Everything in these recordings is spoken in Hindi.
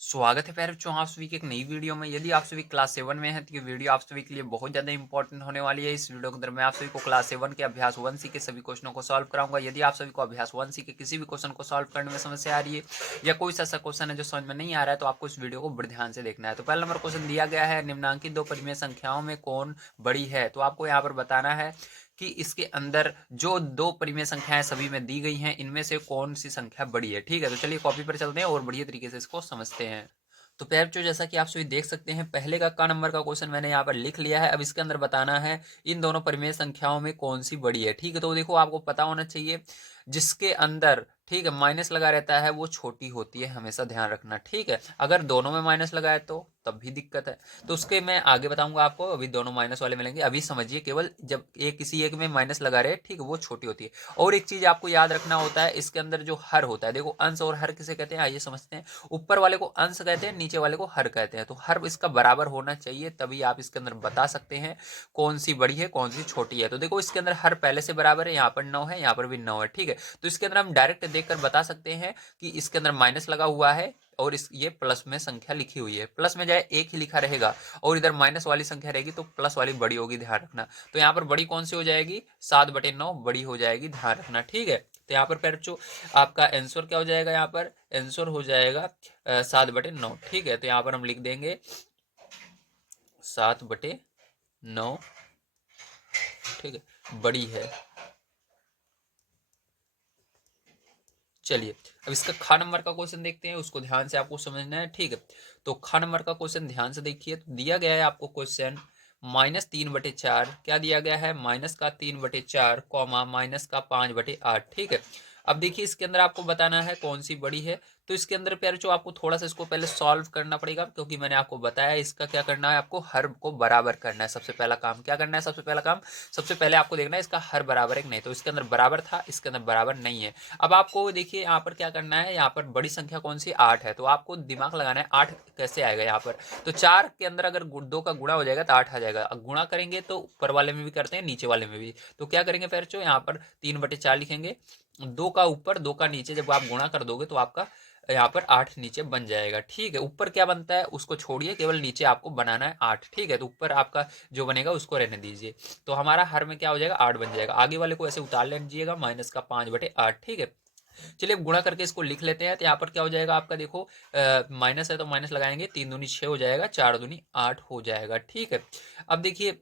स्वागत है प्यारे बच्चों, आप सभी की एक नई वीडियो में। यदि आप सभी क्लास 7 में हैं तो ये वीडियो आप सभी के लिए बहुत ज़्यादा इंपॉर्टेंट होने वाली है। इस वीडियो के अंदर मैं आप सभी को क्लास 7 के अभ्यास 1C के सभी क्वेश्चनों को सॉल्व कराऊंगा। यदि आप सभी को अभ्यास 1C के किसी भी क्वेश्चन को सॉल्व करने में समस्या आ रही है या कोई सा ऐसा क्वेश्चन है जो समझ में नहीं आ रहा है, तो आपको इस वीडियो को बड़े ध्यान से देखना है। तो पहला नंबर क्वेश्चन दिया गया है, निम्नांकित दो परिमेय संख्याओं में कौन बड़ी है। तो आपको यहाँ पर बताना है कि इसके अंदर जो दो परिमेय संख्याएं सभी में दी गई हैं, इनमें से कौन सी संख्या बड़ी है। ठीक है, तो चलिए कॉपी पर चलते हैं और बढ़िया तरीके से इसको समझते हैं। तो प्यारे बच्चों, जैसा कि आप सभी देख सकते हैं, पहले का नंबर का क्वेश्चन मैंने यहाँ पर लिख लिया है। अब इसके अंदर बताना है इन दोनों परिमेय संख्याओं में कौन सी बड़ी है। ठीक है, तो देखो आपको पता होना चाहिए जिसके अंदर, ठीक है, माइनस लगा रहता है वो छोटी होती है, हमेशा ध्यान रखना। ठीक है, अगर दोनों में माइनस लगा है तो तब भी दिक्कत है। तो उसके मैं आगे बताऊंगा आपको, अभी दोनों माइनस वाले मिलेंगे। अभी समझिए, केवल जब एक किसी एक में माइनस लगा रहे, ठीक है, वो छोटी होती है। और एक चीज आपको याद रखना होता है, इसके अंदर जो हर होता है, देखो अंश और हर किसे कहते हैं, आइए समझते हैं। ऊपर वाले को अंश कहते हैं, नीचे वाले को हर कहते हैं। तो हर इसका बराबर होना चाहिए, तभी आप इसके अंदर बता सकते हैं कौन सी बड़ी है कौन सी छोटी है। तो देखो इसके अंदर हर पहले से बराबर है, यहाँ पर 9 है, यहाँ पर भी 9 है। ठीक है, तो इसके अंदर हम डायरेक्ट देखकर बता सकते हैं कि इसके अंदर माइनस लगा हुआ है और इस ये प्लस में संख्या लिखी हुई है। प्लस में जाए एक ही लिखा रहेगा और इधर माइनस वाली संख्या रहेगी तो प्लस वाली बड़ी होगी, ध्यान रखना। तो यहाँ पर बड़ी कौन सी हो जाएगी, 7/9 बड़ी हो जाएगी, ध्यान रखना। ठीक है, तो यहाँ पर बच्चों आपका आंसर क्या हो जाएगा, यहाँ पर आंसर हो जाएगा 7/9। ठीक है, तो यहाँ पर हम लिख देंगे 7/9। ठीक है, बड़ी है। चलिए अब इसका खा नंबर का क्वेश्चन देखते हैं, उसको ध्यान से आपको समझना है। ठीक है, तो खा नंबर का क्वेश्चन ध्यान से देखिए। तो दिया गया है आपको क्वेश्चन -3/4, क्या दिया गया है, -3/4 कॉमा -5/8। ठीक है, अब देखिए इसके अंदर आपको बताना है कौन सी बड़ी है। तो इसके अंदर प्यारे जो आपको थोड़ा सा इसको पहले सॉल्व करना पड़ेगा, क्योंकि मैंने आपको बताया इसका क्या करना है, आपको हर को बराबर करना है। सबसे पहला काम क्या करना है, सबसे पहला काम, सबसे पहले आपको देखना है इसका हर बराबर है कि नहीं। तो इसके अंदर बराबर था, इसके अंदर बराबर नहीं है। अब आपको देखिए यहाँ पर क्या करना है, यहाँ पर बड़ी संख्या कौन सी, 8 है। तो आपको दिमाग लगाना है 8 कैसे आएगा यहाँ पर। तो 4 के अंदर अगर 2 का गुणा हो जाएगा तो 8 आ जाएगा। अब गुणा करेंगे तो ऊपर वाले में भी करते हैं, नीचे वाले में भी। तो क्या करेंगे बच्चों, यहाँ पर 3/4 लिखेंगे। 2 का ऊपर 2 का नीचे जब आप गुणा कर दोगे तो आपका यहाँ पर 8 नीचे बन जाएगा। ठीक है, ऊपर क्या बनता है उसको छोड़िए, केवल नीचे आपको बनाना है 8। ठीक है, तो ऊपर आपका जो बनेगा उसको रहने दीजिए। तो हमारा हर में क्या हो जाएगा, 8 बन जाएगा। आगे वाले को ऐसे उतार लीजिएगा, -5/8। ठीक है, चलिए अब गुणा करके इसको लिख लेते हैं। तो यहाँ पर क्या हो जाएगा आपका, देखो माइनस है तो माइनस लगाएंगे, 3 दूनी 6 हो जाएगा, 4 दूनी 8 हो जाएगा। ठीक है, अब देखिए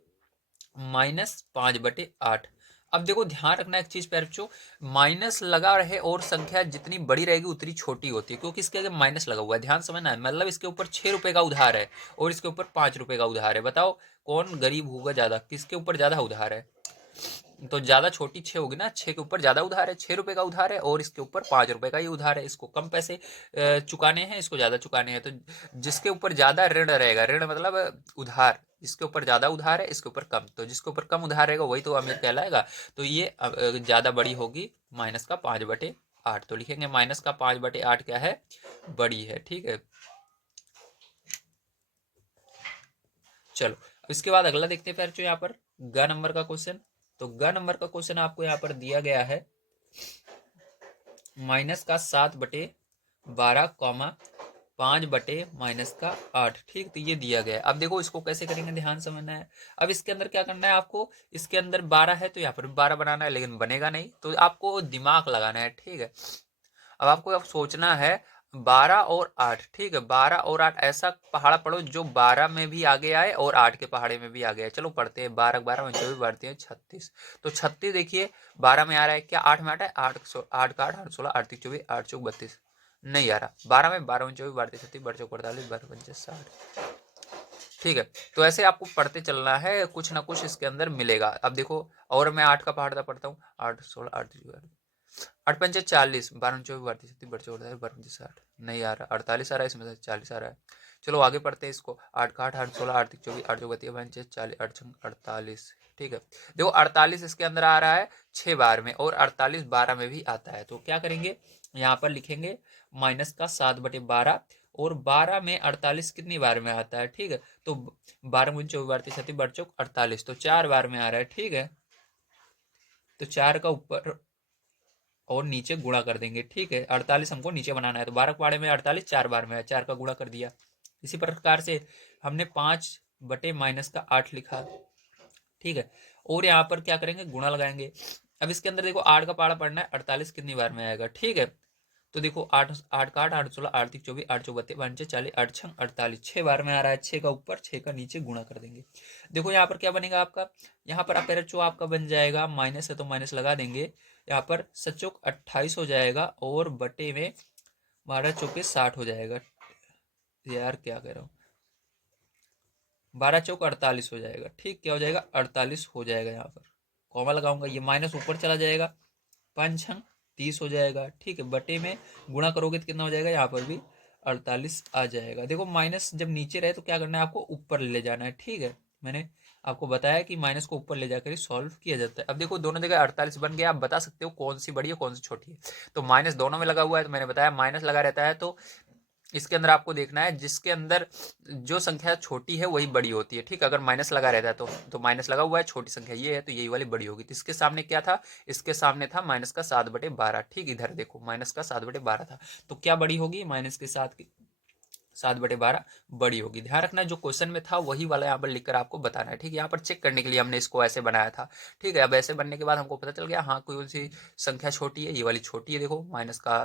-5/8। अब देखो ध्यान रखना एक चीज प्यारे बच्चों, माइनस लगा रहे और संख्या जितनी बड़ी रहेगी उतनी छोटी होती है, क्योंकि इसके आगे माइनस लगा हुआ है। ध्यान समझना है, मतलब इसके ऊपर 6 रुपए का उधार है और इसके ऊपर 5 रुपए का उधार है। बताओ कौन गरीब होगा ज्यादा, किसके ऊपर ज्यादा उधार है। तो ज्यादा छोटी 6 होगी ना, 6 के ऊपर ज्यादा उधार है, 6 रुपए का उधार है और इसके ऊपर 5 रुपए का ही उधार है। इसको कम पैसे चुकाने हैं, इसको ज्यादा चुकाने हैं। तो जिसके ऊपर ज्यादा ऋण रहेगा, ऋण मतलब उधार, इसके ऊपर ज्यादा उधार है, इसके ऊपर कम, तो जिसके ऊपर कम उधार रहेगा वही तो अमीर कहलाएगा। तो ये ज्यादा बड़ी होगी, -5/8। तो लिखेंगे -5/8 क्या है, बड़ी है। ठीक है, चलो अब इसके बाद अगला देखते हैं फिर, यहाँ पर ग नंबर का क्वेश्चन। तो ग नंबर का क्वेश्चन आपको यहाँ पर दिया गया है -7/12 कॉमा 5/-8। ठीक, तो ये दिया गया है। अब देखो इसको कैसे करेंगे, ध्यान समझना है। अब इसके अंदर क्या करना है आपको, इसके अंदर 12 है तो यहाँ पर भी 12 बनाना है, लेकिन बनेगा नहीं, तो आपको दिमाग लगाना है। ठीक है, अब सोचना है 12 और 8। ठीक है, 12 और 8 ऐसा पहाड़ा पढ़ो जो 12 में भी आगे आए और 8 के पहाड़े में भी आगे आए। चलो पढ़ते हैं, 12 24 बढ़ते हैं 36। तो 36 देखिए 12 में आ रहा है क्या, 8 में आता है, 8 का 8 16 8 24 8 चौक 32, नहीं आ रहा। 12 में 12 24 बढ़ते 36 बढ़ चौक 48 12 पंचे 60। ठीक है, तो ऐसे आपको पढ़ते चलना है, कुछ ना कुछ इसके अंदर मिलेगा। अब देखो, और मैं 8 का पहाड़ पढ़ता हूँ, 8 16 8 8 पंचे 40 12 24 32 36 बढ़ चौक 12 60, नहीं आ रहा। 48 आ रहा है, इसमें से 40 आ रहा है। चलो आगे पढ़ते हैं इसको, 8 का 8 8 16 8 24 8 चौक 32 पंचे 40 8 48। ठीक है, देखो 48 इसके अंदर आ रहा है 6 बार में और 48 12 में भी आता है। तो क्या करेंगे, यहाँ पर लिखेंगे -7/12 और 12 में 48 कितनी बार में आता है। ठीक है, तो 12 गुण 24 32 36 बढ़ चौक 48, तो 4 बार में आ रहा है। ठीक है, तो 4 का ऊपर और नीचे गुणा कर देंगे। ठीक है, 48 हमको नीचे बनाना है, तो 12 पाड़े में 48 4 बार में है, 4 का गुणा कर दिया। इसी प्रकार से हमने 5 बटे माइनस का 8 लिखा। ठीक है, और यहाँ पर क्या करेंगे, गुणा लगाएंगे। अब इसके अंदर देखो 8 का पाड़ा पढ़ना है, 48 कितनी बार में आएगा। ठीक है, तो देखो 8 8 का 8 8 16 8 3 24 8 4 32 5 40 8 6 48 6 बार में आ रहा है। 6 का ऊपर 6 का नीचे गुणा कर देंगे। देखो यहाँ पर क्या बनेगा आपका, यहाँ पर अपेरचो आपका बन जाएगा, माइनस है तो माइनस लगा देंगे। यहाँ पर सचोक 28 हो जाएगा और बटे में 12 चौके 60 हो जाएगा। यार क्या कह रहा हूँ, 12 चौक 48 हो जाएगा। ठीक, क्या हो जाएगा, 48 हो जाएगा। यहाँ पर कॉमा लगाऊंगा, ये माइनस ऊपर चला जाएगा, 5 छंग 30 हो जाएगा। ठीक है, बटे में गुणा करोगे तो कितना हो जाएगा, यहाँ पर भी 48 आ जाएगा। देखो माइनस जब नीचे रहे तो क्या करना है, आपको ऊपर ले जाना है। ठीक है, मैंने आपको बताया कि माइनस को ऊपर ले जाकर ही सॉल्व किया जाता है। अब देखो दोनों जगह 48 बन गया, आप बता सकते हो कौन सी बड़ी है कौन सी छोटी है। तो माइनस दोनों में लगा हुआ है, तो मैंने बताया माइनस लगा रहता है, तो इसके अंदर आपको देखना है जिसके अंदर जो संख्या छोटी है वही बड़ी होती है। ठीक, अगर माइनस लगा रहता है तो माइनस लगा हुआ है, छोटी संख्या ये है तो यही वाली बड़ी होगी। तो इसके सामने क्या था, इसके सामने था माइनस का 7/12। ठीक, इधर देखो माइनस का 7/12 था, तो क्या बड़ी होगी, माइनस के साथ 7/12 बड़ी होगी। ध्यान रखना जो क्वेश्चन में था वही वाला यहाँ पर लिखकर आपको बताना है। ठीक है, यहाँ पर चेक करने के लिए हमने इसको ऐसे बनाया था। ठीक है, अब ऐसे बनने के बाद हमको पता चल गया हाँ कोई सी संख्या छोटी है, ये वाली छोटी है। देखो माइनस का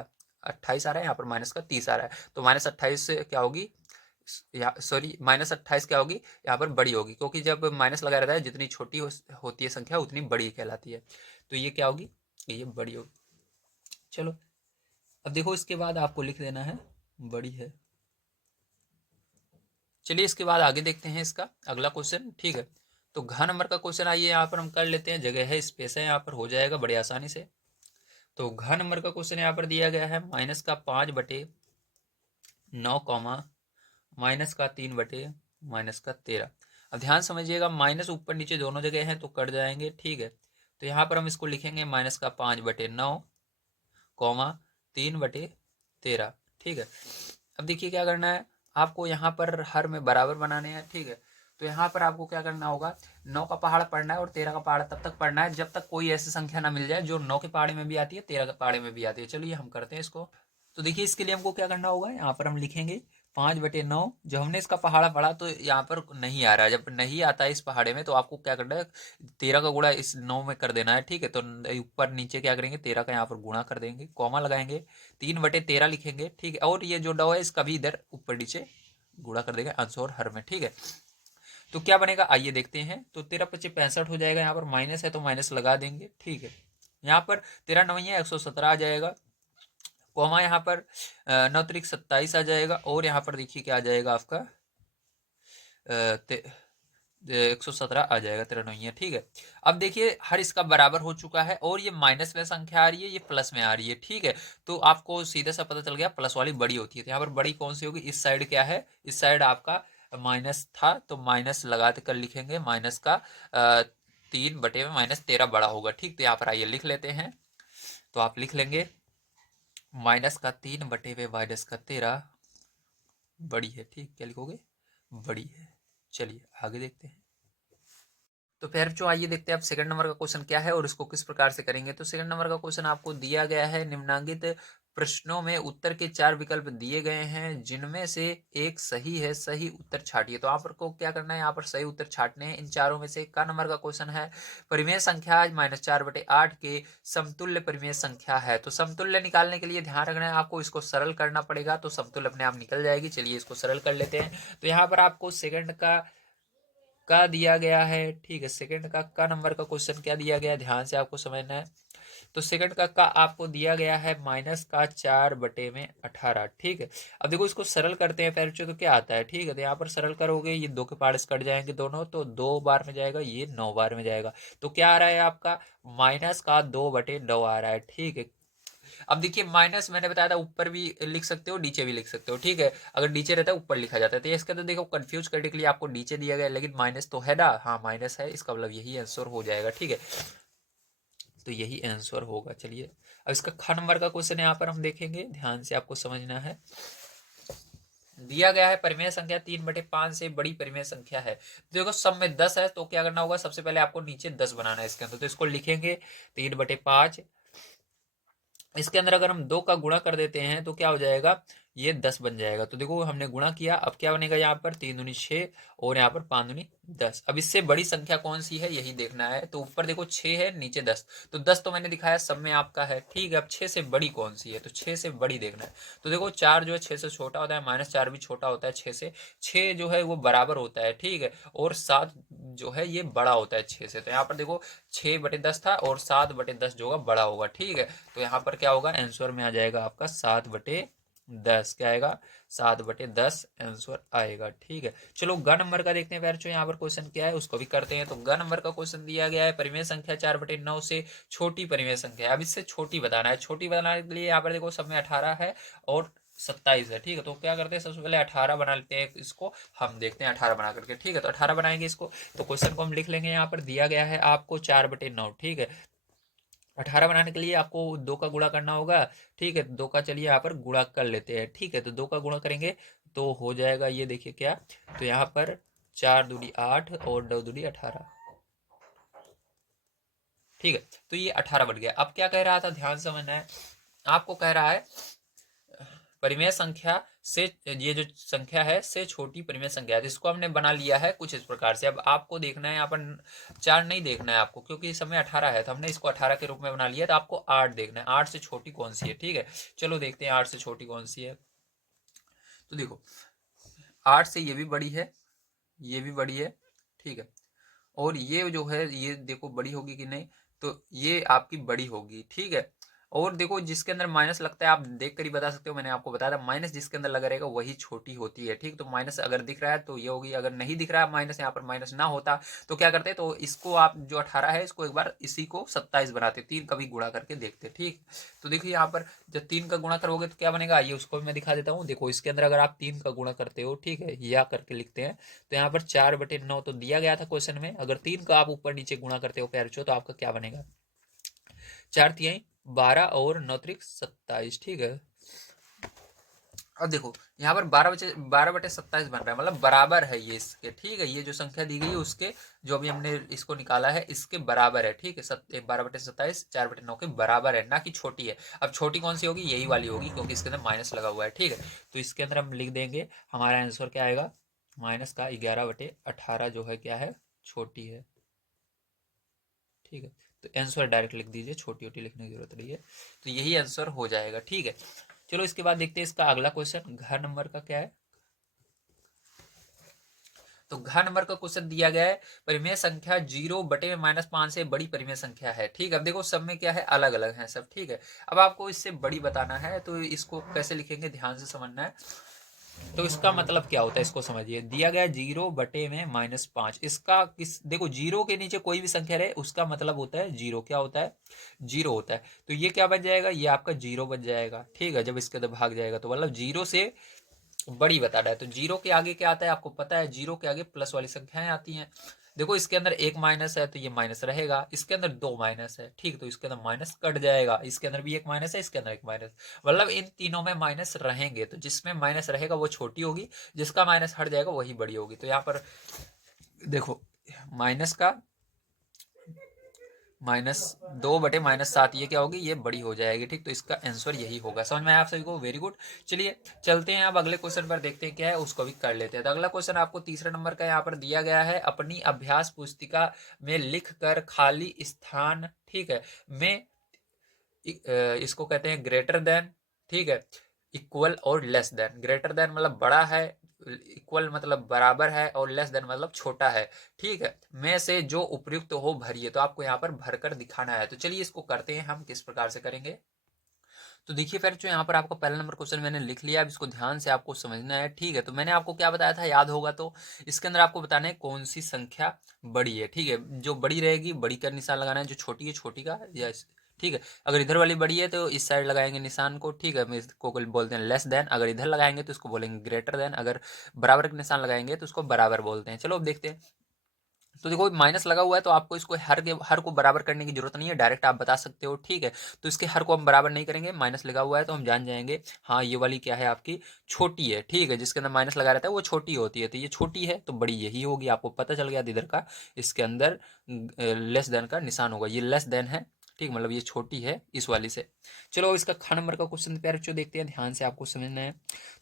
28 आ रहा है, यहाँ पर माइनस का 30 आ रहा है, तो माइनस 28 क्या होगी, सॉरी माइनस 28 क्या होगी, यहाँ पर बड़ी होगी, क्योंकि जब माइनस लगा रहता है जितनी छोटी होती है संख्या उतनी बड़ी कहलाती है। तो ये क्या होगी, ये बड़ी होगी। चलो अब देखो इसके बाद आपको लिख देना है बड़ी है। चलिए इसके बाद आगे देखते हैं इसका अगला क्वेश्चन। ठीक है, तो घ नंबर का क्वेश्चन आइए यहाँ पर हम कर लेते हैं, जगह है स्पेस है, यहाँ पर हो जाएगा बड़े आसानी से। तो घ नंबर का क्वेश्चन यहाँ पर दिया गया है, माइनस का 5/9 कॉमा माइनस का 3/-13। अब ध्यान समझिएगा, माइनस ऊपर नीचे दोनों जगह हैं तो कट जाएंगे। ठीक है, तो यहाँ पर हम इसको लिखेंगे माइनस का 5/9 कॉमा 3/13। ठीक है, अब देखिए क्या करना है आपको, यहाँ पर हर में बराबर बनाने हैं। ठीक है, तो यहाँ पर आपको क्या करना होगा, 9 का पहाड़ पढ़ना है और 13 का पहाड़ तब तक पढ़ना है जब तक कोई ऐसी संख्या ना मिल जाए जो 9 के पहाड़े में भी आती है 13 के पहाड़े में भी आती है। चलिए हम करते हैं इसको। तो देखिए इसके लिए हमको क्या करना होगा, यहाँ पर हम लिखेंगे 5/9। जब हमने इसका पहाड़ा पढ़ा तो यहाँ पर नहीं आ रहा है, जब नहीं आता है इस पहाड़े में तो आपको क्या करना है, 13 का गुणा इस 9 में कर देना है। ठीक है, तो ऊपर नीचे क्या करेंगे, 13 का यहाँ पर गुणा कर देंगे, कॉमा लगाएंगे, 3/13 लिखेंगे। ठीक है, और ये जो 9 है इसका भी इधर ऊपर नीचे गुणा कर देंगे अंश और हर में। ठीक है, तो क्या बनेगा आइए देखते हैं। तो 13×5 = 65 हो जाएगा, यहाँ पर माइनस है तो माइनस लगा देंगे। ठीक है, यहाँ पर 13 9 117 आ जाएगा, कॉमा यहाँ पर 9 3 27 आ जाएगा, और यहाँ पर देखिए क्या आ जाएगा आपका 117 आ जाएगा, 13 9 है। ठीक है, अब देखिए हर इसका बराबर हो चुका है और ये माइनस में संख्या आ रही है, ये प्लस में आ रही है। ठीक है, तो आपको सीधा सा पता चल गया प्लस वाली बड़ी होती है। तो यहाँ पर बड़ी कौन सी होगी, इस साइड क्या है, इस साइड आपका माइनस था तो माइनस लगा कर लिखेंगे, माइनस का 3/-13 बड़ा होगा। ठीक, तो यहाँ पर आइए लिख लेते हैं। तो आप लिख लेंगे माइनस का 3/-13 बड़ी है। ठीक, क्या लिखोगे, बड़ी है। चलिए आगे देखते हैं। तो फिर जो आइए देखते हैं अब सेकंड नंबर का क्वेश्चन क्या है और इसको किस प्रकार से करेंगे। तो सेकंड नंबर का क्वेश्चन आपको दिया गया है, निम्नांकित प्रश्नों में उत्तर के 4 विकल्प दिए गए हैं जिनमें से एक सही है, सही उत्तर छाटिए। तो आप को क्या करना है, यहाँ पर सही उत्तर छाटने हैं इन चारों में से। का नंबर का क्वेश्चन है, परिमेय संख्या -4/8 के समतुल्य परिमेय संख्या है। तो समतुल्य निकालने के लिए ध्यान रखना है आपको, इसको सरल करना पड़ेगा, तो समतुल्य अपने आप निकल जाएगी। चलिए इसको सरल कर लेते हैं। तो यहाँ पर आपको सेकंड का दिया गया है। ठीक है, सेकंड का नंबर का क्वेश्चन क्या दिया गया है, ध्यान से आपको समझना है। तो सेकंड का आपको दिया गया है -4/18। ठीक है, अब देखो इसको सरल करते हैं पहले तो क्या आता है। ठीक है, तो यहाँ पर सरल करोगे ये 2 के पार्ट कट जाएंगे दोनों, तो 2 बार में जाएगा, ये 9 बार में जाएगा। तो क्या आ रहा है आपका, -2/9 आ रहा है। ठीक है, अब देखिए माइनस मैंने बताया था ऊपर भी लिख सकते हो नीचे भी लिख सकते हो। ठीक है, अगर नीचे रहता है ऊपर लिखा जाता है, तो इसका तो देखो कंफ्यूज करने के लिए आपको नीचे दिया गया, लेकिन माइनस तो है ना, हाँ माइनस है, इसका मतलब यही आंसर हो जाएगा। ठीक है, तो यही आंसर होगा। चलिए अब इसका ख नंबर का क्वेश्चन यहाँ पर हम देखेंगे, ध्यान से आपको समझना है। दिया गया है परिमेय संख्या 3/5 से बड़ी परिमेय संख्या है। देखो सब में 10 है, तो क्या करना होगा, सबसे पहले आपको नीचे 10 बनाना है इसके अंदर। तो इसको लिखेंगे 3/5 इसके अंदर अगर हम 2 का गुणा कर देते हैं तो क्या हो जाएगा, ये 10 बन जाएगा। तो देखो हमने गुणा किया, अब क्या बनेगा यहाँ पर 3 दूनी 6 और यहाँ पर 5 दूनी 10। अब इससे बड़ी संख्या कौन सी है यही देखना है। तो ऊपर देखो 6 है, नीचे 10, तो 10 तो मैंने दिखाया सब में आपका है, ठीक है। अब 6 से बड़ी कौन सी है, तो 6 से बड़ी देखना है। तो देखो 4 जो है 6 से छोटा होता है, -4 भी छोटा होता है 6 से, 6 जो है वो बराबर होता है, ठीक है। और 7 जो है ये बड़ा होता है 6 से। तो यहाँ पर देखो 6/10 था और 7/10 जो होगा बड़ा होगा, ठीक है। तो यहाँ पर क्या होगा, आंसर में आ जाएगा आपका 7/10। क्या आएगा, 7/10 आंसर आएगा, ठीक है। चलो ग नंबर का देखते हैं बच्चों, यहाँ पर क्वेश्चन क्या है उसको भी करते हैं। तो ग नंबर का क्वेश्चन दिया गया है, परिमेय संख्या 4/9 से छोटी परिमेय संख्या है। अब इससे छोटी बताना है। छोटी बनाने के लिए यहाँ पर देखो सब में 18 है और 27 है, ठीक है। तो क्या करते हैं, सबसे पहले 18 बना लेते हैं इसको, हम देखते हैं 18 बना करके, ठीक है। तो 18 बनाएंगे इसको, तो क्वेश्चन को हम लिख लेंगे। यहाँ पर दिया गया है आपको 4/9, ठीक है। 18 बनाने के लिए आपको 2 का गुणा करना होगा, ठीक है। 2 का चलिए यहाँ पर गुणा कर लेते हैं, ठीक है। तो 2 का गुणा करेंगे तो हो जाएगा ये देखिए क्या, तो यहाँ पर 4 दूनी 8 और 2 दूनी 18, ठीक है। तो ये 18 बन गया। अब क्या कह रहा था, ध्यान से समझना है। आपको कह रहा है परिमेय संख्या से, ये जो संख्या है से छोटी परिमेय संख्या है, तो इसको हमने बना लिया है कुछ इस प्रकार से। अब आपको देखना है यहाँ पर 4 नहीं देखना है आपको, क्योंकि इस समय 18 है, तो हमने इसको 18 के रूप में बना लिया। तो आपको 8 देखना है, 8 से छोटी कौन सी है, ठीक है। चलो देखते हैं 8 से छोटी कौन सी है। तो देखो 8 से ये भी बड़ी है, ये भी बड़ी है, ठीक है। और ये जो है ये देखो बड़ी होगी कि नहीं, तो ये आपकी बड़ी होगी, ठीक है। और देखो जिसके अंदर माइनस लगता है आप देख कर ही बता सकते हो, मैंने आपको बताया था माइनस जिसके अंदर लगा रहेगा वही छोटी होती है, ठीक। तो माइनस अगर दिख रहा है तो ये होगी, अगर नहीं दिख रहा है माइनस, यहाँ पर माइनस ना होता तो क्या करते, तो इसको आप जो 18 है इसको एक बार इसी को 27 बनाते, 3 का भी गुणा करके देखते, ठीक। तो देखिए यहाँ पर जब 3 का गुणा करोगे तो क्या बनेगा, ये उसको भी मैं दिखा देता हूँ। देखो इसके अंदर अगर आप 3 का गुणा करते हो, ठीक है, या करके लिखते हैं, तो यहाँ पर 4/9 तो दिया गया था क्वेश्चन में। अगर 3 का आप ऊपर नीचे गुणा करते हो प्यारचो, तो आपका क्या बनेगा, 4×3 12 और 9×3 = 27, ठीक है। अब देखो यहाँ पर 12/27 बन रहा है, मतलब बराबर है ये इसके, ठीक है। ये जो संख्या दी गई है उसके, जो अभी हमने इसको निकाला है इसके बराबर है, ठीक है। 12/27 4/9 के बराबर है, ना कि छोटी है। अब छोटी कौन सी होगी, यही वाली होगी, क्योंकि इसके अंदर माइनस लगा हुआ है, ठीक है। तो इसके अंदर हम लिख देंगे, हमारा आंसर क्या आएगा, माइनस का 11/18 जो है क्या है, छोटी है, ठीक है। तो आंसर डायरेक्ट लिख दीजिए, छोटी छोटी लिखने की जरूरत नहीं है। तो यही आंसर हो जाएगा, ठीक है। चलो इसके बाद देखते हैं इसका अगला क्वेश्चन, घ नंबर का क्या है। तो घ नंबर का क्वेश्चन दिया गया है, परिमेय संख्या 0/-5 से बड़ी परिमेय संख्या है, ठीक है। अब देखो सब में क्या है, अलग अलग है सब, ठीक है। अब आपको इससे बड़ी बताना है, तो इसको कैसे लिखेंगे ध्यान से समझना है। तो इसका मतलब क्या होता है, इसको समझिए। दिया गया 0/-5, इसका किस, देखो 0 के नीचे कोई भी संख्या रहे उसका मतलब होता है 0, क्या होता है, 0 होता है। तो ये क्या बन जाएगा, ये आपका 0 बन जाएगा, ठीक है। जब इसके अंदर भाग जाएगा तो मतलब 0 से बड़ी बताना है। तो 0 के आगे क्या आता है आपको पता है, 0 के आगे प्लस वाली संख्याएं आती हैं। देखो इसके अंदर एक माइनस है तो ये माइनस रहेगा, इसके अंदर 2 माइनस है, ठीक। तो इसके अंदर माइनस कट जाएगा, इसके अंदर भी एक माइनस है, इसके अंदर एक माइनस, मतलब इन तीनों में माइनस रहेंगे। तो जिसमें माइनस रहेगा वो छोटी होगी, जिसका माइनस हट जाएगा वही बड़ी होगी। तो यहाँ पर देखो माइनस का -2/-7, ये क्या होगी, ये बड़ी हो जाएगी, ठीक। तो इसका आंसर यही होगा। समझ में आया आप सभी को, वेरी गुड। चलिए चलते हैं अब अगले क्वेश्चन पर, देखते हैं क्या है, उसको भी कर लेते हैं। तो अगला क्वेश्चन आपको तीसरा नंबर का यहाँ पर दिया गया है, अपनी अभ्यास पुस्तिका में लिख कर खाली स्थान, ठीक है, में इसको कहते हैं ग्रेटर देन, ठीक है, इक्वल और लेस देन। ग्रेटर देन मतलब बड़ा है, इक्वल मतलब बराबर है, और लेस देन मतलब छोटा है, ठीक है। में से जो उपयुक्त हो भरिए, तो आपको यहाँ पर भरकर दिखाना है। तो चलिए इसको करते हैं, हम किस प्रकार से करेंगे। तो देखिए फिर जो यहाँ पर आपको पहला नंबर क्वेश्चन मैंने लिख लिया, अब इसको ध्यान से आपको समझना है, ठीक है। तो मैंने आपको क्या बताया था, याद होगा तो, इसके अंदर आपको बताना है कौन सी संख्या बड़ी है, ठीक है। जो बड़ी रहेगी बड़ी का निशान लगाना है, जो छोटी है छोटी का, या ठीक है। अगर इधर वाली बड़ी है तो इस साइड लगाएंगे निशान को, ठीक है। हम इसको बोलते हैं लेस देन, अगर इधर लगाएंगे तो इसको बोलेंगे ग्रेटर देन, अगर बराबर का निशान लगाएंगे तो उसको बराबर बोलते हैं। चलो अब देखते हैं। तो देखो माइनस लगा हुआ है, तो आपको इसको हर को बराबर करने की जरूरत नहीं है, डायरेक्ट आप बता सकते हो, ठीक है। तो इसके हर को हम बराबर नहीं करेंगे, माइनस लगा हुआ है तो हम जान जाएंगे हाँ ये वाली क्या है आपकी, छोटी है, ठीक है। जिसके अंदर माइनस लगा रहता है वो छोटी होती है, तो ये छोटी है तो बड़ी यही होगी, आपको पता चल गया इधर का, इसके अंदर लेस देन का निशान होगा, ये लेस देन है, ठीक, मतलब ये छोटी है इस वाली से। चलो इसका ख नंबर का क्वेश्चन प्यारे बच्चों देखते हैं, ध्यान से आपको समझना है।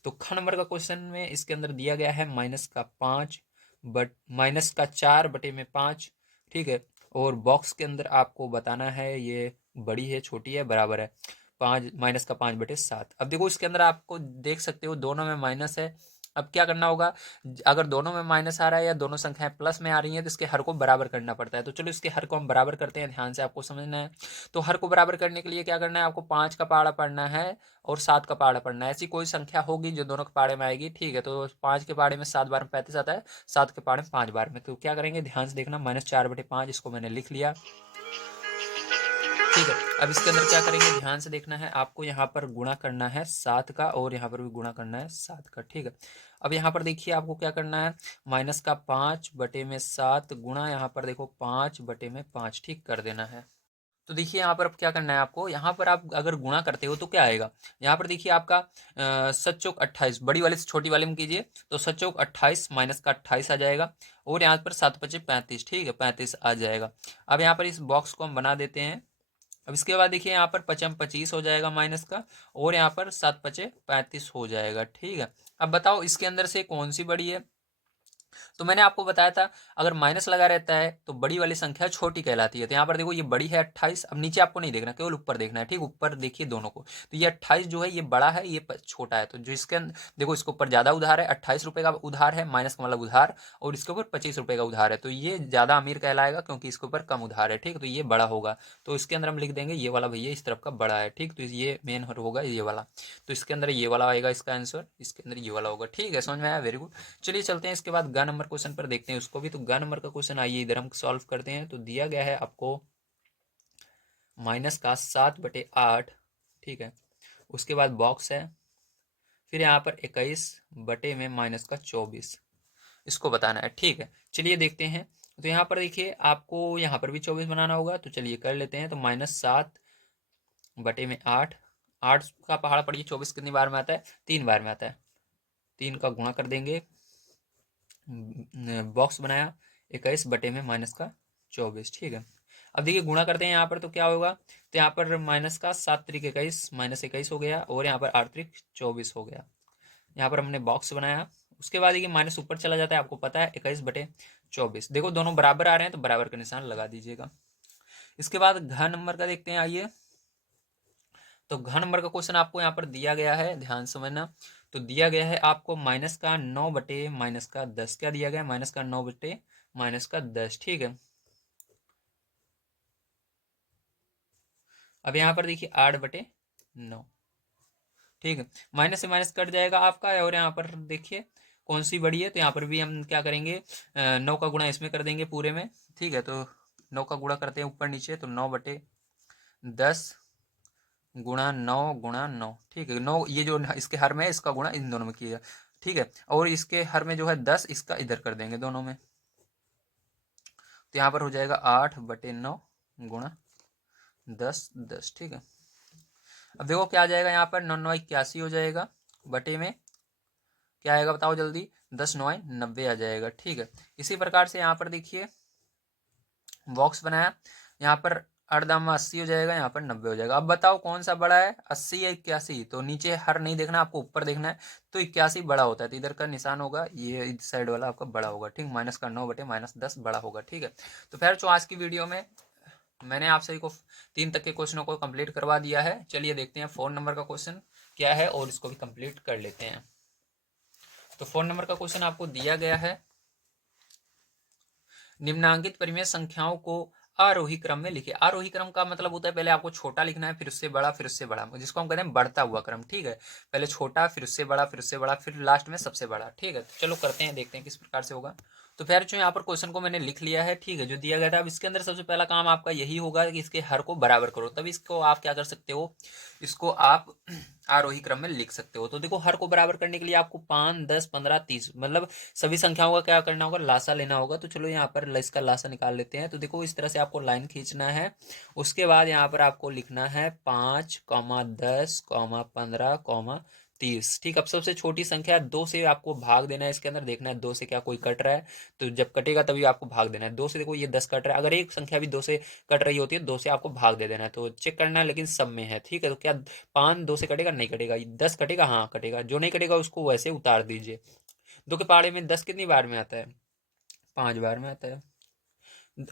तो ख नंबर का क्वेश्चन में इसके अंदर दिया गया है -4/5, ठीक है। और बॉक्स के अंदर आपको बताना है ये बड़ी है छोटी है बराबर है 5 -5/7। अब देखो इसके अंदर आपको देख सकते हो दोनों में माइनस है। अब क्या करना होगा, अगर दोनों में माइनस आ रहा है या दोनों संख्याएं प्लस में आ रही हैं तो इसके हर को बराबर करना पड़ता है। तो चलो इसके हर को हम बराबर करते हैं, ध्यान से आपको समझना है। तो हर को बराबर करने के लिए क्या करना है, आपको 5 का पहाड़ा पढ़ना है और 7 का पहाड़ा पढ़ना है। ऐसी कोई संख्या होगी जो दोनों के पहाड़े में आएगी, ठीक है। तो 5 के पहाड़े में 7 बार में 35 आता है, 7 के पहाड़े में 5 बार में। तो क्या करेंगे, ध्यान से देखना, -4/5 इसको मैंने लिख लिया, ठीक है। अब इसके अंदर क्या करेंगे, ध्यान से देखना है, आपको यहाँ पर गुणा करना है 7 का और यहाँ पर भी गुणा करना है 7 का, ठीक है। अब यहाँ पर देखिए आपको क्या करना है, -5/7 गुणा यहाँ पर देखो 5/5, ठीक कर देना है। तो देखिए यहाँ पर अब क्या करना है आपको, यहाँ पर आप अगर गुणा करते हो तो क्या आएगा, यहाँ पर देखिए आपका 7×4 = 28, बड़ी वाले से छोटी वाले में कीजिए तो 7×4 = माइनस का 28 आ जाएगा और यहाँ पर 7×5 = 35, ठीक है, 35 आ जाएगा। अब यहाँ पर इस बॉक्स को हम बना देते हैं। अब इसके बाद देखिए यहाँ पर 5×25 हो जाएगा माइनस का और यहाँ पर 7×5 = 35 हो जाएगा, ठीक है। अब बताओ इसके अंदर से कौन सी बड़ी है। तो मैंने आपको बताया था अगर माइनस लगा रहता है तो बड़ी वाली संख्या छोटी कहलाती है। तो यहाँ पर देखो ये बड़ी है 28, अब नीचे आपको नहीं देखना, केवल ऊपर देखना है, ठीक, ऊपर देखिए दोनों को। तो ये 28 जो है ये बड़ा है, ये छोटा है। तो जो इसके अंदर देखो इसके ऊपर ज्यादा उधार है, 28 रुपए का उधार है, माइनस का मतलब उधार, और इसके ऊपर 25 रुपए का उधार है। तो ये ज्यादा अमीर कहलाएगा क्योंकि इसके ऊपर कम उधार है, ठीक। तो ये बड़ा होगा, तो इसके अंदर हम लिख देंगे ये वाला भैया इस तरफ का बड़ा है, ठीक। तो ये मेन होगा ये वाला, तो इसके अंदर ये वाला आएगा इसका आंसर, इसके अंदर ये वाला होगा, ठीक है। समझ में आया, वेरी गुड। चलिए चलते हैं इसके बाद ग नंबर क्वेश्चन पर देखते हैं उसको भी। तो ग नंबर का क्वेश्चन आइए इधर हम सॉल्व करते हैं। तो दिया गया है आपको -7/8, ठीक है। उसके बाद बॉक्स है, फिर यहाँ पर 21/-24 इसको बताना है, ठीक है। चलिए देखते हैं। तो यहाँ पर देखिए आपको यहाँ पर भी 24 बनाना होगा, तो चलिए कर लेते हैं। तो -7/8, 8 का पहाड़ा पढ़िए 24 कितनी बार में आता है, 3 बार में आता है, 3 का गुणा कर देंगे, बॉक्स बनाया 21/-24, ठीक है। अब देखिए गुणा करते हैं यहाँ पर तो क्या होगा, तो यहाँ पर माइनस का 7×3 = 21, -21 हो गया और यहाँ पर 8×3 = 24 हो गया। यहाँ पर हमने बॉक्स बनाया, उसके बाद देखिए माइनस ऊपर चला जाता है, आपको पता है 21/24। देखो दोनों बराबर आ रहे हैं तो बराबर का निशान लगा दीजिएगा। इसके बाद घ नंबर का देखते हैं, आइए। तो घ नंबर का क्वेश्चन आपको यहाँ पर दिया गया है, ध्यान समझना। तो दिया गया है आपको -9/-10, क्या दिया गया है, -9/-10, ठीक है। अब यहाँ पर देखिए 8/9, ठीक है। माइनस से माइनस कट जाएगा आपका, और यहाँ पर देखिए कौन सी बड़ी है, तो यहाँ पर भी हम क्या करेंगे, 9 का गुणा इसमें कर देंगे पूरे में, ठीक है। तो 9 का गुणा करते हैं ऊपर नीचे, तो 9/10 गुणा 9 ठीक है। 9 ये जो इसके हर में है इसका गुणा इन दोनों में किया, ठीक है। और इसके हर में जो है 10 इसका इधर कर देंगे दोनों में, तो यहाँ पर हो जाएगा 8/9 गुणा 10, ठीक है। अब देखो क्या आ जाएगा, यहाँ पर 9×9 = 81 हो जाएगा, बटे में क्या आएगा बताओ जल्दी, 10×9 = 90 आ जाएगा, ठीक है। इसी प्रकार से यहाँ पर देखिए बॉक्स बनाया, यहाँ पर 8×10 80 हो जाएगा, यहाँ पर 90 हो जाएगा। अब बताओ कौन सा बड़ा है, 80 या 81। तो नीचे हर नहीं देखना, आपको ऊपर देखना है। तो 81 बड़ा होता है, तो इधर का निशान होगा ये इस साइड वाला आपका बड़ा होगा, ठीक। -9/-10 बड़ा होगा, ठीक है। तो फिर जो आज की वीडियो में मैंने आप सभी को 3 तक के क्वेश्चनों को कंप्लीट करवा दिया है। चलिए देखते हैं 4 नंबर का क्वेश्चन क्या है और इसको भी कंप्लीट कर लेते हैं। तो 4 नंबर का क्वेश्चन आपको दिया गया है, निम्नांकित परिमेय संख्याओं को आरोही क्रम में लिखिए। आरोही क्रम का मतलब होता है पहले आपको छोटा लिखना है, फिर उससे बड़ा, फिर उससे बड़ा, जिसको हम कहते हैं बढ़ता हुआ क्रम, ठीक है। पहले छोटा, फिर उससे बड़ा, फिर उससे बड़ा, फिर लास्ट में सबसे बड़ा, ठीक है। तो चलो करते हैं, देखते हैं किस प्रकार से होगा। तो फिर जो यहाँ पर क्वेश्चन को मैंने लिख लिया है, ठीक है, जो दिया गया था। अब इसके अंदर सबसे पहला काम आपका यही होगा कि इसके हर को बराबर करो, तब इसको आप क्या कर सकते हो, इसको आप आरोही क्रम में लिख सकते हो। तो देखो हर को बराबर करने के लिए आपको 5, 10, 15, 30 मतलब सभी संख्याओं का क्या करना होगा, लासा लेना होगा। तो चलो यहाँ पर इसका लासा निकाल लेते हैं। तो देखो इस तरह से आपको लाइन खींचना है, उसके बाद यहाँ पर आपको लिखना है 5, 10, 15, 30। ठीक, अब सबसे छोटी संख्या 2 से आपको भाग देना है, इसके अंदर देखना है 2 से क्या कोई कट रहा है, तो जब कटेगा तभी आपको भाग देना है। 2 से देखो ये 10 कट रहा है, अगर एक संख्या भी 2 से कट रही होती है 2 से आपको भाग दे देना है, तो चेक करना है लेकिन सब में है। ठीक है, तो क्या 5 2 से कटेगा? नहीं कटेगा। 10 कटेगा? हाँ कटेगा। जो नहीं कटेगा उसको वैसे उतार दीजिए। 2 के पहाड़े में 10 कितनी बार में आता है? 5 बार में आता है।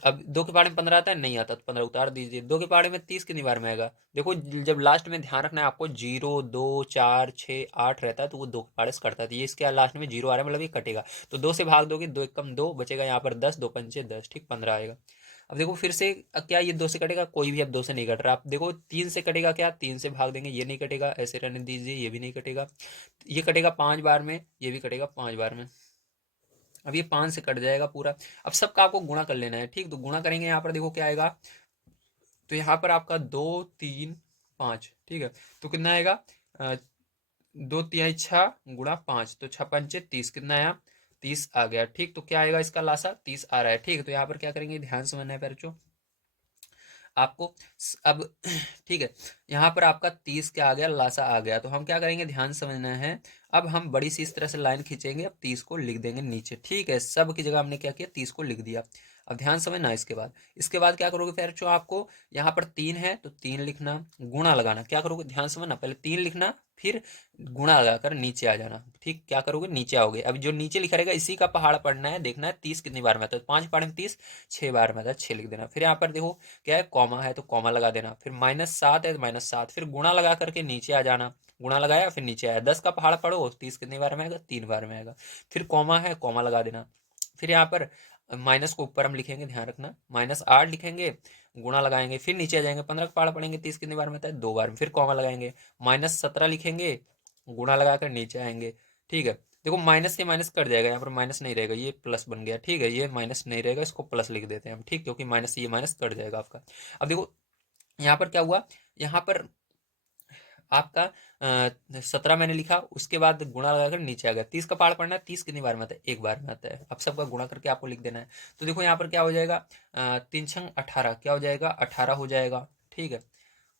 अब 2 के पहाड़े में 15 आता है? नहीं आता, तो 15 उतार दीजिए। 2 के पहाड़े में 30 कितनी बार में आएगा? देखो जब लास्ट में ध्यान रखना है आपको, 0 2 4 6 8 रहता है तो वो 2 के पहाड़े से कटता है, तो ये इसके लास्ट में 0 आ रहा है मतलब ये कटेगा, तो 2 से भाग दोगे, 2 एकम 2 बचेगा यहाँ पर 10, 2 पंचे 10, ठीक 15 आएगा। अब देखो फिर से क्या ये 2 से कटेगा? कोई भी अब 2 से नहीं कट रहा। आप देखो 3 से कटेगा क्या? 3 से भाग देंगे, ये नहीं कटेगा, ऐसे रहने दीजिए, ये भी नहीं कटेगा। ये कटेगा 5 बार में, ये भी कटेगा 5 बार में। अब ये 5 से कट जाएगा पूरा। अब सबका आपको गुणा कर लेना है। ठीक, तो गुणा करेंगे, यहाँ पर देखो क्या आएगा, तो यहाँ पर आपका 2 3 5, ठीक है, तो कितना आएगा? 2 3 6 गुणा 5, तो 6 पंचे 30, कितना आया? 30 आ गया। ठीक, तो क्या आएगा इसका लासा? 30 आ रहा है। ठीक है, तो यहाँ पर क्या करेंगे, ध्यान से समझना है बच्चों आपको। अब ठीक है, यहाँ पर आपका 30 क्या आ गया? लासा आ गया। तो हम क्या करेंगे, ध्यान से समझना है। अब हम बड़ी सी इस तरह से लाइन खींचेंगे, अब 30 को लिख देंगे नीचे। ठीक है, सब की जगह हमने क्या किया, 30 को लिख दिया। अब ध्यान समझना, इसके बाद क्या करोगे फिर जो आपको यहाँ पर 3 है तो 3 लिखना, गुणा लगाना, क्या करोगे ध्यान समझना, पहले 3 लिखना, फिर गुणा लगाकर नीचे आ जाना। ठीक, क्या करोगे, नीचे आओगे। अब जो नीचे लिखा रहेगा इसी का पहाड़ पढ़ना है, देखना है 30 कितनी बार में आता है, तो 5 पहाड़ में 30 6 बार में आता है, 6 लिख देना। फिर यहाँ पर देखो क्या है, कॉमा है तो कॉमा लगा देना, फिर -7 है तो -7, फिर गुणा लगा करके नीचे आ जाना, गुणा लगाया फिर नीचे आया। 10 का पहाड़ पढ़ो, 30 कितनी बार में आएगा? 3 बार में आएगा। फिर कॉमा है, कॉमा लगा देना। फिर यहाँ पर माइनस को ऊपर हम लिखेंगे, ध्यान रखना, -8 लिखेंगे, गुणा लगाएंगे, फिर नीचे आ जाएंगे। 15 का पहाड़ा पढ़ेंगे, 30 कितनी बार में आता है? 2 बार में। फिर कॉमा लगाएंगे, -17 लिखेंगे, गुणा लगाकर नीचे आएंगे। ठीक है, देखो माइनस से माइनस कट जाएगा, यहाँ पर माइनस नहीं रहेगा, ये प्लस बन गया। ठीक है, ये माइनस नहीं रहेगा, इसको प्लस लिख देते हैं हम। ठीक, क्योंकि माइनस से ये माइनस कट जाएगा आपका। अब देखो यहाँ पर क्या हुआ, यहाँ पर आपका 17 मैंने लिखा, उसके बाद गुणा लगाकर नीचे आ गया। 30 का पहाड़ पढ़ना है, 30 कितनी बार में आता है? 1 बार में आता है। अब सबका गुणा करके आपको लिख देना है। तो देखो यहाँ पर क्या हो जाएगा, 3 छंग 18, क्या हो जाएगा? 18 हो जाएगा। ठीक है,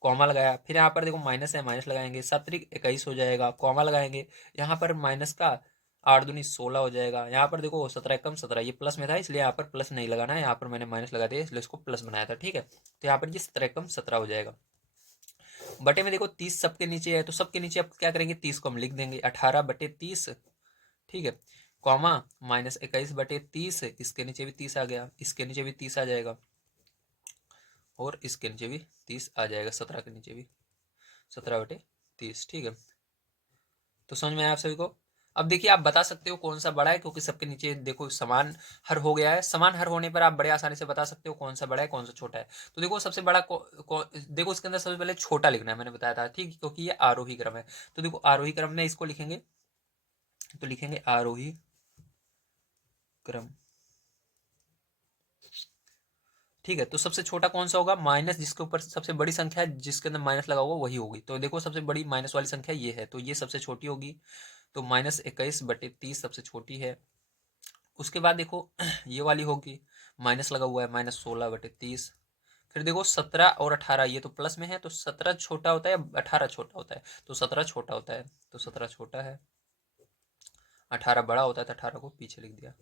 कॉमा लगाया, फिर यहाँ पर देखो माइनस है, माइनस लगाएंगे, 7 21 हो जाएगा, कॉमा लगाएंगे, यहाँ पर माइनस का 8 दूनी 16 हो जाएगा। यहाँ पर देखो 17 एकम 17, ये प्लस में था इसलिए यहाँ पर प्लस नहीं लगाना है, यहाँ पर मैंने माइनस लगा दिया इसलिए इसको प्लस बनाया था। ठीक है, तो यहाँ पर ये 17 एकम 17 हो जाएगा। बटे में देखो 30 सबके नीचे है, तो सबके नीचे आप क्या करेंगे, 30 को हम लिख देंगे, 18 बटे 30। ठीक है, कॉमा -21 बटे 30, इसके नीचे भी 30 आ गया, इसके नीचे भी 30 आ जाएगा, और इसके नीचे भी 30 आ जाएगा, 17 के नीचे भी 17 बटे 30। ठीक है, तो समझ में आया आप सभी को? अब देखिए आप बता सकते हो कौन सा बड़ा है, क्योंकि सबके नीचे देखो समान हर हो गया है। समान हर होने पर आप बड़े आसानी से बता सकते हो कौन सा बड़ा है कौन सा छोटा है। तो देखो सबसे बड़ा देखो इसके अंदर सबसे पहले छोटा लिखना है, मैंने बताया था। ठीक, क्योंकि ये आरोही क्रम है, तो देखो आरोही क्रम में इसको लिखेंगे, तो लिखेंगे आरोही क्रम। ठीक है, तो सबसे छोटा कौन सा होगा? माइनस, जिसके ऊपर सबसे बड़ी संख्या है जिसके अंदर माइनस लगा हुआ वही होगी। तो देखो सबसे बड़ी माइनस वाली संख्या ये है, तो ये सबसे छोटी होगी, तो -21 बटे 30 सबसे छोटी है। उसके बाद देखो ये वाली होगी, माइनस लगा हुआ है, -16 बटे 30। फिर देखो 17 और 18, ये तो प्लस में है, तो 17 छोटा होता है या 18 छोटा होता है? तो 17 छोटा होता है, तो 17 छोटा है, 18 बड़ा होता है, तो 18 को पीछे लिख दिया।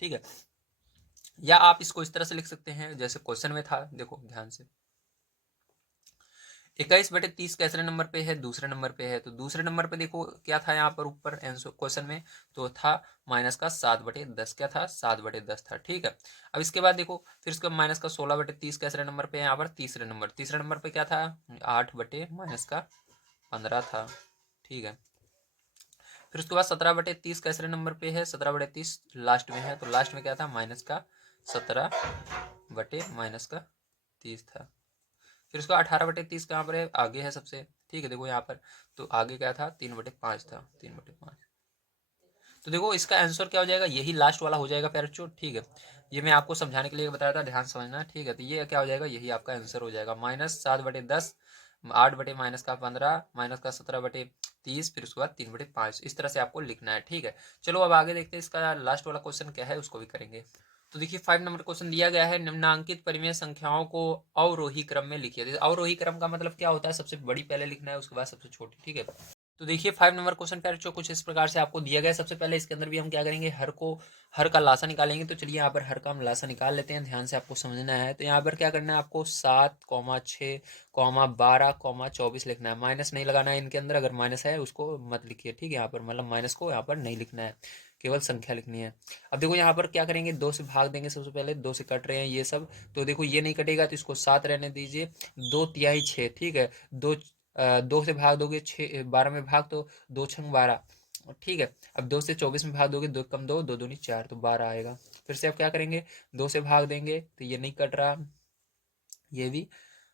ठीक है, या आप इसको इस तरह से लिख सकते हैं जैसे क्वेश्चन में था, देखो ध्यान से, 21 बटे 30 कैसे नंबर पे है? दूसरे नंबर पे है। तो दूसरे नंबर पे देखो क्या था यहाँ पर ऊपर आंसर क्वेश्चन में, तो था माइनस का 7 बटे 10, क्या था? 7 बटे 10 था। ठीक है, अब इसके बाद देखो फिर इसका माइनस का 16 बटे 30 कैसे नंबर पे है? यहाँ पर तीसरे नंबर पे क्या था? 8 बटे माइनस का 15 था। ठीक है, फिर उसके बाद 17 बटे 30 कैसे नंबर पे है? 17 बटे 30 लास्ट में है, तो लास्ट में क्या था? माइनस का 17 बटे माइनस का 30 था। फिर उसका 18 बटे 30 कहाँ पर है? आगे है सबसे। ठीक है, देखो यहाँ पर, तो आगे क्या था? 3 बटे 5 था, 3 बटे 5। तो देखो इसका आंसर क्या हो जाएगा? यही लास्ट वाला हो जाएगा प्यारे। ठीक है, ये मैं आपको समझाने के लिए बताया था, ध्यान समझना। ठीक है, तो ये क्या हो जाएगा? यही आपका आंसर हो जाएगा, -7 बटे 10, 8 बटे माइनस का 15, माइनस का 17 बटे 30, फिर उसके बाद 3 बटे 5। इस तरह से आपको लिखना है। ठीक है, चलो अब आगे देखते हैं इसका लास्ट वाला क्वेश्चन क्या है, उसको भी करेंगे। तो देखिए 5 नंबर क्वेश्चन दिया गया है, निम्नांकित परिमेय संख्याओं को अवरोही क्रम में लिखिए। अवरोही क्रम का मतलब क्या होता है, सबसे बड़ी पहले लिखना है, उसके बाद सबसे छोटी, ठीक है। तो देखिए 5 नंबर क्वेश्चन पर जो कुछ इस प्रकार से आपको दिया गया है। सबसे पहले इसके अंदर भी हम क्या करेंगे, हर का लासा निकालेंगे। तो चलिए यहाँ पर हर का हम लासा निकाल लेते हैं, ध्यान से आपको समझना है। तो यहाँ पर क्या करना है, आपको 7,6,12,24 लिखना है। माइनस नहीं लगाना है इनके अंदर, अगर माइनस है उसको मत लिखिए, ठीक है। यहाँ पर मतलब माइनस को यहाँ पर नहीं लिखना है, केवल संख्या लिखनी है। अब देखो यहाँ पर क्या करेंगे, 2 से भाग देंगे। सबसे पहले 2 से कट रहे हैं ये सब, तो देखो ये नहीं कटेगा तो इसको 7 रहने दीजिए। 2 तिहाई 6, ठीक है। 2 से भाग दोगे 6, 12 में भाग, तो 2 छंग 12, ठीक है। अब 2 से 24 में भाग दोगे, 2 कम 2, 2 दूनी 4, तो 12 आएगा। फिर से अब क्या करेंगे, 2 से भाग देंगे तो ये नहीं कट रहा, ये भी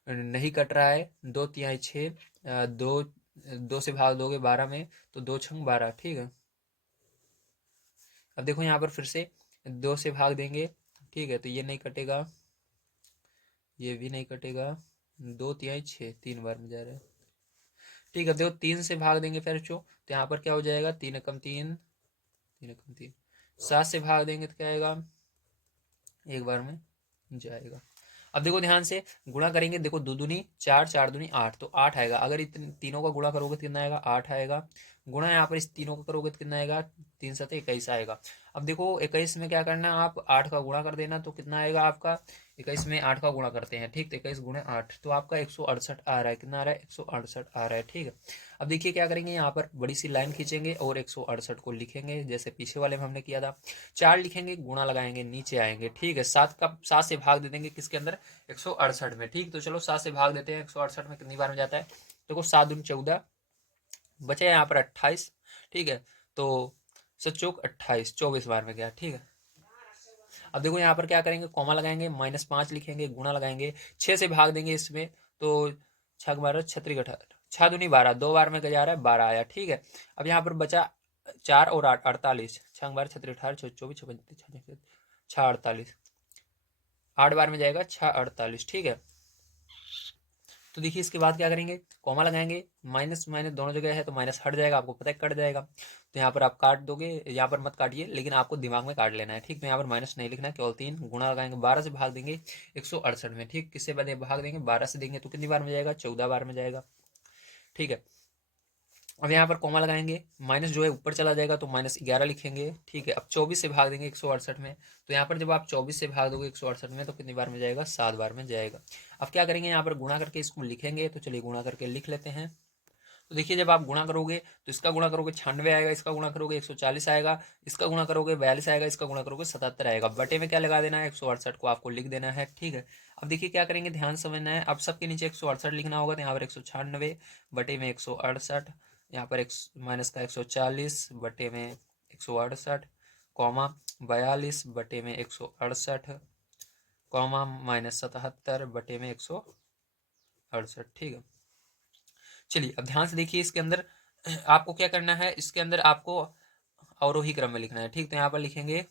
नहीं कट रहा है। 2 तिहाई 6, 2 से भाग दोगे 12 में, तो 2 छंग 12, ठीक है। अब देखो यहाँ पर फिर से 2 से भाग देंगे, ठीक है, तो ये नहीं कटेगा, ये भी नहीं कटेगा। 2 तिहाई 6 3 बार में जा रहा है, ठीक है। देखो 3 से भाग देंगे फिर तो यहाँ पर क्या हो जाएगा, 3 एकम 3, 3 एकम 3। 7 से भाग देंगे तो क्या आएगा, एक बार में जाएगा। अब देखो ध्यान से गुणा करेंगे, देखो 2 दूनी 4, 4 दूनी 8, तो 8 आएगा। अगर इन तीनों का गुणा करोगे तो कितना आएगा, 8 आएगा। गुणा यहाँ पर इस तीनों का करोगे तो कितना आएगा, 3 7 21 आएगा। अब देखो 21 में क्या करना है, आप 8 का गुणा कर देना, तो कितना आएगा आपका, 21 में 8 का गुणा करते हैं, ठीक। तो 21 × 8, तो आपका 168 आ रहा है। कितना आ रहा है, 168 आ रहा है, ठीक है। अब देखिए क्या करेंगे, यहाँ पर बड़ी सी लाइन खींचेंगे और 168 को लिखेंगे, जैसे पीछे वाले में हमने किया था। 4 लिखेंगे, गुणा लगाएंगे, नीचे आएंगे, ठीक है। 7 से भाग दे देंगे किसके अंदर, 168 में, ठीक। तो चलो 7 से भाग देते हैं, 168 में कितनी बार में जाता है, देखो 7 दूनी 14, बचे यहाँ पर 28, ठीक है। तो 7 चौक 28, 24 बार में गया, ठीक है। अब देखो यहाँ पर क्या करेंगे, कॉमा लगाएंगे, -5 लिखेंगे, गुणा लगाएंगे, 6 से भाग देंगे इसमें, तो 6 × 12 36 18, 6 दूनी 12, 2 बार में जा रहा है, 12 आया, ठीक है। अब यहाँ पर बचा 4 और 8, 48, 6 × 12 36 18 24 26 6 48, 8 बार में जाएगा, 6 48, ठीक है। तो देखिए इसके बाद क्या करेंगे, कॉमा लगाएंगे, माइनस माइनस दोनों जगह है तो माइनस हट जाएगा, आपको पता है कट जाएगा। तो यहाँ पर आप काट दोगे, यहाँ पर मत काटिए, लेकिन आपको दिमाग में काट लेना है, ठीक। तो यहाँ पर माइनस नहीं लिखना है, केवल 3। गुणा लगाएंगे, 12 से भाग देंगे 168 में, ठीक। किससे भाग देंगे, 12 से देंगे, तो कितनी बार में जाएगा, 14 बार में जाएगा, ठीक है। अब यहाँ पर कॉमा लगाएंगे, माइनस जो है ऊपर चला जाएगा, तो -11 लिखेंगे, ठीक है। अब 24 से भाग देंगे 168 में, तो यहाँ पर जब आप 24 से भाग दोगे 168 में, तो कितनी बार में जाएगा, 7 बार में जाएगा। अब क्या करेंगे, यहाँ पर गुणा करके इसको लिखेंगे, तो चलिए गुणा करके लिख लेते हैं। तो देखिए जब आप गुणा करोगे तो इसका गुणा करोगे 96 आएगा, इसका गुणा करोगे 140 आएगा, इसका गुणा करोगे 42 आएगा, इसका गुणा करोगे 77 आएगा। बटे में क्या लगा देना है, 168 को आपको लिख देना है, ठीक है। अब देखिए क्या करेंगे, ध्यान समझना है। अब सबके नीचे 168 लिखना होगा, तो यहाँ पर 196 बटे में 168, यहाँ पर माइनस का 140 बटे में 168, कॉमा 42 बटे में 168, कॉमा -77 बटे में 168, ठीक है। चलिए अब ध्यान से देखिए, इसके अंदर आपको क्या करना है, इसके अंदर आपको अवरोही क्रम में लिखना है, ठीक। तो यहाँ पर लिखेंगे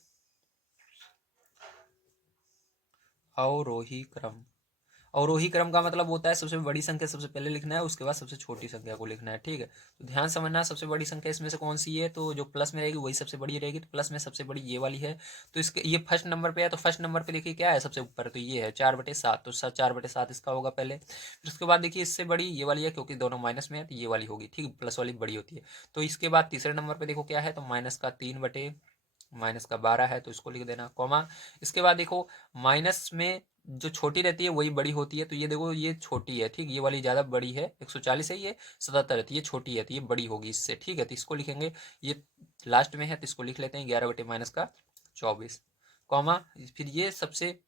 अवरोही क्रम। अवरोही क्रम का मतलब होता है सबसे बड़ी संख्या सबसे पहले लिखना है, उसके बाद सबसे छोटी संख्या को लिखना है, ठीक है। तो ध्यान समझना, सबसे बड़ी संख्या इसमें से कौन सी है, तो जो प्लस में रहेगी वही सबसे बड़ी रहेगी, तो प्लस में सबसे बड़ी ये वाली है। तो इसके ये फर्स्ट नंबर पे है, तो फर्स्ट नंबर पे देखिए क्या है सबसे ऊपर, तो ये है 4/7, तो 4/7 इसका होगा पहले। फिर उसके बाद देखिए इससे बड़ी ये वाली है, क्योंकि दोनों माइनस में है तो ये वाली होगी, ठीक। प्लस वाली बड़ी होती है। तो इसके बाद तीसरे नंबर पर देखो क्या है, तो -3/12 है, तो इसको लिख देना, कॉमा। इसके बाद देखो माइनस में जो छोटी रहती है वही बड़ी होती है, तो ये देखो ये छोटी है, ठीक। ये वाली ज़्यादा बड़ी है, 140 है, ये 77 है, तो ये छोटी है, तो ये बड़ी होगी इससे, ठीक है। तो इसको लिखेंगे, ये लास्ट में है तो इसको लिख लेते हैं 11/-24, कॉमा। फिर ये सबसे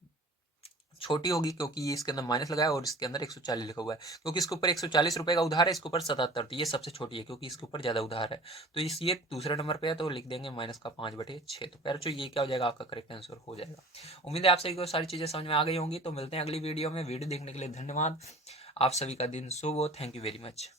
छोटी होगी, क्योंकि ये इसके अंदर माइनस लगाया और इसके अंदर 140 लिखा हुआ है, क्योंकि इसके ऊपर 140 रुपये का उधार है, इसके ऊपर 77, तो ये सबसे छोटी है क्योंकि इसके ऊपर ज़्यादा उधार है। तो इस ये दूसरे नंबर पे है, तो लिख देंगे -5/6। तो पैर ये क्या हो जाएगा, आपका करेक्ट आंसर हो जाएगा। उम्मीद है आप सभी को सारी चीज़ें समझ में आ गई होंगी। तो मिलते हैं अगली वीडियो में। वीडियो देखने के लिए धन्यवाद। आप सभी का दिन शुभ हो। Thank you very much.